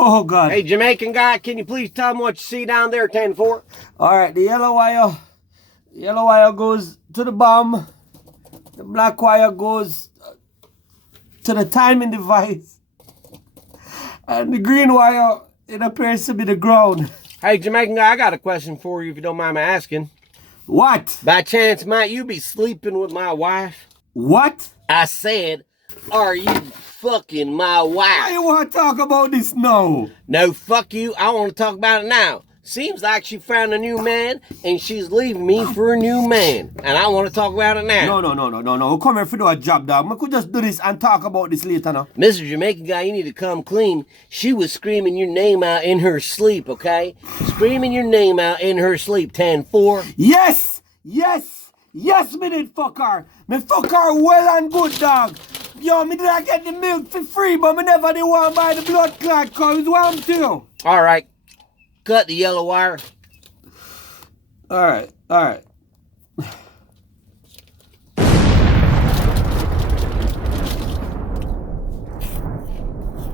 Oh, God. Hey, Jamaican guy, can you please tell me what you see down there, 10-4? All right, the yellow wire goes to the bomb. The black wire goes to the timing device. And the green wire, it appears to be the ground. Hey, Jamaican guy, I got a question for you if you don't mind me asking. What? By chance, might you be sleeping with my wife? What? I said, are you fucking my wife? Why you want to talk about this now? No, fuck you. I want to talk about it now. Seems like she found a new man and she's leaving me for a new man. And I want to talk about it now. No. Come here for do a job, dog. We could just do this and talk about this later now. Mr. Jamaican guy, you need to come clean. She was screaming your name out in her sleep, okay? Screaming your name out in her sleep, 10-4. Yes, me did fuck her. Me fuck her well and good, dog. Yo, me did I get the milk for free, but me never did want to buy the blood clot cause it's one too. All right. Cut the yellow wire. All right.